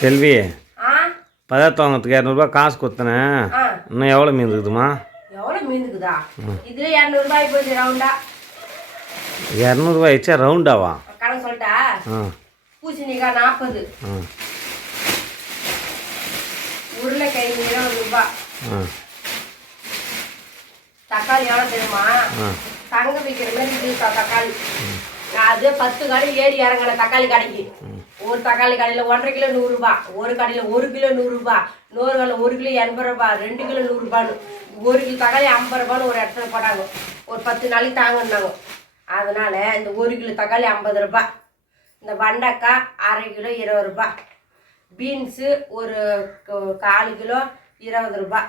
செல்வி ஆ பதார்த்தம் வாங்கிறதுக்கு 200 காசு கொடுத்தனேன். ஆ இன்னும் எவ்வளோ மீன் இருக்குதுமா? எவ்வளோ மீனுக்குதா? இது 200 போச்சு ரவுண்டா. 200 ஆயிடுச்சா ரவுண்டாவா? கணக்கு சொல்லிட்டா? ஆ பூசணிக்காய் 40, ஆ உருளைக்கிழங்கு 20 ரூபாய், ஆ தக்காளி எவ்வளோ தெரியுமா? ஆ தங்க வைக்கிற மாதிரி இருக்குது தக்காளி. அது 10 கடை ஏறி இறங்கின தக்காளி கடைக்கு. ஒரு தக்காளி கடையில் 1,5 கிலோ 100 ரூபாய், ஒரு கடையில் 1 கிலோ 100 ரூபாய், இன்னொரு கடையில் 1 கிலோ 80 ரூபாய், 2 கிலோ 100 ரூபான்னு 1 கிலோ தக்காளி 50 ரூபான்னு ஒரு இடத்துல போட்டாங்க. ஒரு 10 நாளைக்கு தாங்கன்னாங்க. அதனால இந்த 1 கிலோ தக்காளி 50 ரூபாய், இந்த வெண்டைக்காய் அரை கிலோ 20 ரூபாய், பீன்ஸு ஒரு 1/4 கிலோ 20 ரூபாய்.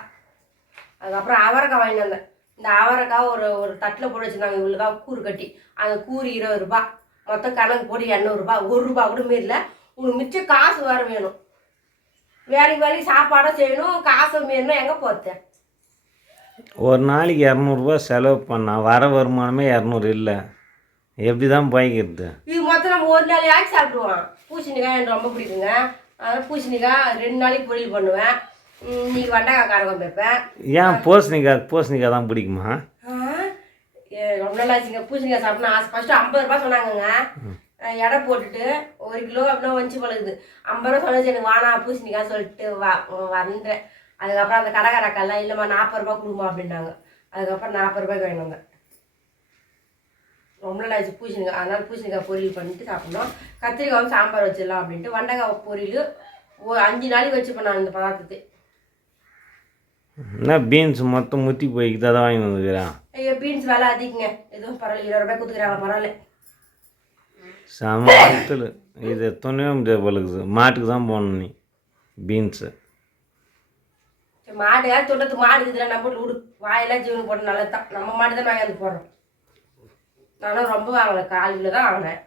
அதுக்கப்புறம் அவரைக்காய் வாங்கிட்டு வந்தேன். இந்த அவரைக்காய் ஒரு தட்டில் போட்டு வச்சுருந்தாங்க இவங்களுக்காக கூறு கட்டி. அந்த கூறு 20 ரூபாய். மொத்தம் கணக்கு போட்டு 800 ரூபாய். 1 ரூபா கூட மீறல. உனக்கு மிச்சம் காசு வேறு வேணும். வேலைக்கு சாப்பாடும் செய்யணும், காசை மீறினா எங்கே போகிறது? ஒரு நாளைக்கு 200 செலவு பண்ணால் வர வருமானமே 200 இல்லை. எப்படி தான் போய்க்கிறது? இது மொத்தம் நம்ம ஒரு நாள் ஆக்கி சாப்பிடுவோம். பூசணிக்காய் எனக்கு ரொம்ப பிடிக்குங்க. அதனால் பூசணிக்காய் 2 நாளைக்கு பொரியல் பண்ணுவேன். இன்னைக்கு வெண்டைக்காய் காரகம் வைப்பேன். ஏன் பூசணிக்காய் தான் பிடிக்குமா? ரொம்ப நல்லா ஆச்சுங்க. பூசணிக்காய் சாப்பிட்னா ஃபஸ்ட்டு 50 ரூபாய் சொன்னாங்கங்க. எடை போட்டுட்டு 1 கிலோ அப்படின்னா வந்துச்சு பழகுது. 50 ரூபா சொன்னது எனக்கு வானா பூசணிக்காய் சொல்லிட்டு வந்தேன். அதுக்கப்புறம் அந்த கடைக்காரக்கெல்லாம் இல்லைம்மா 40 ரூபா கொடுமா அப்படின்னாங்க. அதுக்கப்புறம் 40 ரூபாய்க்கு வாங்கி வந்தேன். ரொம்ப நல்லா ஆச்சு பூசணிக்காய். அதனால் பூசணிக்காய் பொரியல் பண்ணிட்டு சாப்பிட்ணும். கத்திரிக்காய் சாம்பார் வச்சிடலாம் அப்படின்ட்டு வெண்டைக்காய் பொரியல் 5 நாளைக்கு வச்சுப்பேன் நான் இந்த பதார்த்தத்தை. என்ன பீன்ஸ் மொத்தம் முத்தி போய்க்கு தான் வாங்கி வந்துக்கிறேன். ஐயோ பீன்ஸ் விலை அதிகங்க. எதுவும் பரவாயில்ல, 20 ரூபாய் கொடுத்துக்கிறாங்க, பரவாயில்ல. சமத்தில் இது துணிவே முடியாது பழகுது. மாட்டுக்கு தான் போகணும் நீ பீன்ஸு. மாடு யார் தொட்டத்துக்கு மாடு இருக்குதுல, நம்ம போட்டு விடு. வாயெல்லாம் ஜீவனம் போட்டு நல்லது தான். நம்ம மாடு தான் நாங்கள் அது போடுறோம். நானும் ரொம்ப வாங்கலை, 1/4 கிலோ தான் வாங்கினேன்.